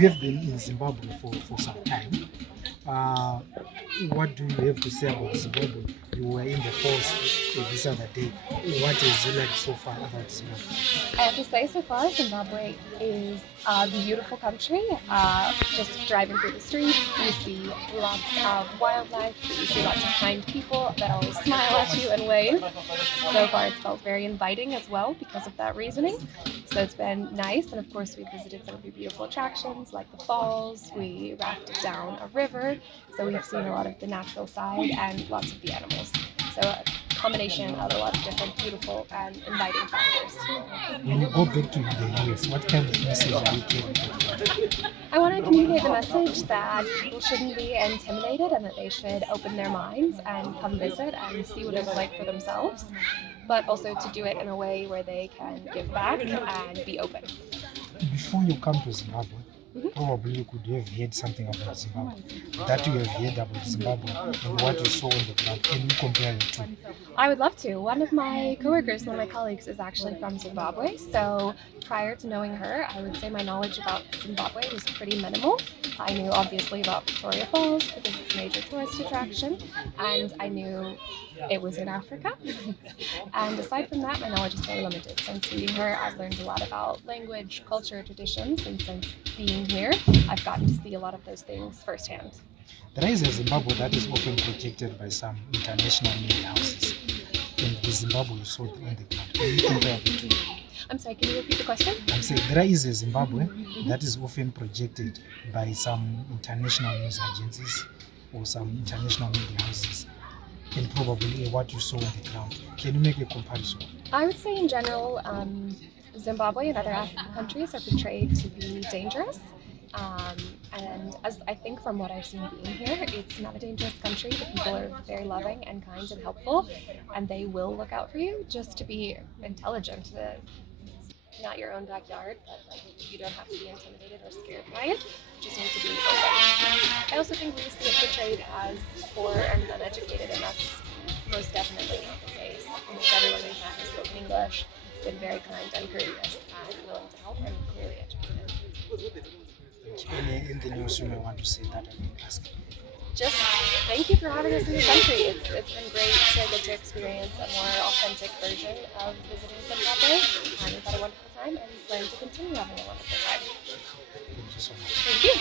You have been in Zimbabwe for some time. What do you have to say about Zimbabwe? You were in the forest this other day. What is you like so far about Zimbabwe? I have to say, so far, Zimbabwe is a beautiful country. Just driving through the streets, you see lots of wildlife, you see lots of kind people that always smile at you and wave. So far, it's felt very inviting as well because of that reasoning. So it's been nice, and of course, we visited some of the beautiful attractions like the falls. We rafted down a river, so we've seen a lot of the natural side and lots of the animals. So a combination of a lot of different beautiful and inviting factors. When you go back to the US, what kind of message are you carrying? I want to communicate the message that people shouldn't be intimidated and that they should open their minds and come visit and see what it's like for themselves, but also to do it in a way where they can give back and be open. Before you come to Zimbabwe, probably you could have heard something about Zimbabwe. That you have heard about Zimbabwe and what you saw on the ground. Can you compare the two? I would love to. One of my coworkers, one of my colleagues, is actually from Zimbabwe. So prior to knowing her, I would say my knowledge about Zimbabwe was pretty minimal. I knew obviously about Victoria Falls because it's a major tourist attraction, and I knew it was in Africa. And aside from that, my knowledge is very limited. Since meeting her, I've learned a lot about language, culture, traditions, and since being here, I've gotten to see a lot of those things firsthand. There is a Zimbabwe that is often projected by some international media houses, and the Zimbabwe you saw on the ground. Can you compare the two? I'm sorry, can you repeat the question? I'm saying there is a Zimbabwe that is often projected by some international news agencies or some international media houses, and probably what you saw on the ground. Can you make a comparison? I would say in general, Zimbabwe and other African countries are portrayed to be dangerous. And as I think from what I've seen being here, it's not a dangerous country. The people are very loving and kind and helpful, and they will look out for you just to be intelligent. It's not your own backyard, but like, you don't have to be intimidated or scared by it. You just need to be open. I also think we see it portrayed as poor and uneducated, and that's most definitely not the case. Almost everyone we've met has spoken English, been very kind and courteous, and willing to help and clearly educated. In the news you may want to say that I didn't ask. Just thank you for having us in the country. It's been great to get to experience a more authentic version of visiting Zimbabwe. We've had a wonderful time and plan to continue having a wonderful time. Thank you so much. Thank you.